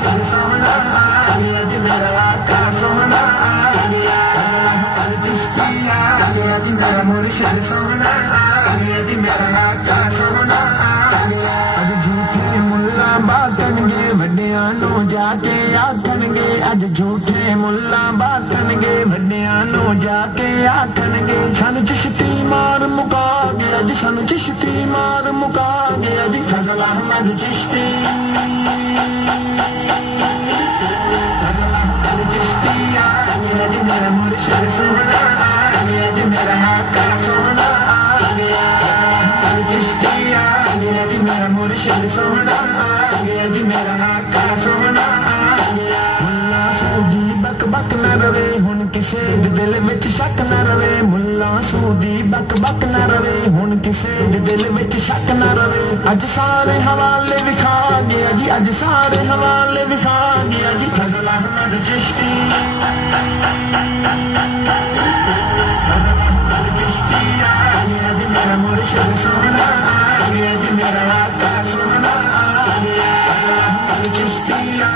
मुर्शिद सोहना आ गया जी मेरा आका सोहना आ गया। चिश्तिया आ गया जी मेरा मुर्शिद सोहना आ गया जी मेरा आका सोहना आ गया। अज झूठे मुल्ला बासणगे वड्डियां नू जाके आखणगे, अज झूठे मुल्ला बासणगे वड्डियां नू जाके आखणगे। सानू चिश्ती मार मुका गया जी, सानू चिश्ती मार मुका गया जी। फजल अहमद चिश्ती, फजल अहमद चिश्ती आ गया जी मेरा मुर्शिद सोहना आ गया जी मेरा आका सोहना आ गया। चिश्ती आ गया जी मेरा मुर्शिद सोहना आ गया जी मेरा आका सोहना आ गया। मुल्ला सूदी बक बक न रवे हुण किसे दिल विच शक न रवे, मुल्ला सूदी बक बक न रवे हुण किसे दिल विच शक न रवे। अज सारे हवाले विखा गया जी, अज सारे हवाले विखा गया जी। फजल अहमद चिश्ती, फजल अहमद चिश्ती आ गया जी मेरा मुर्शिद सोहना आ गया जी मेरा आका सोहना आ गया। चिश्ती आ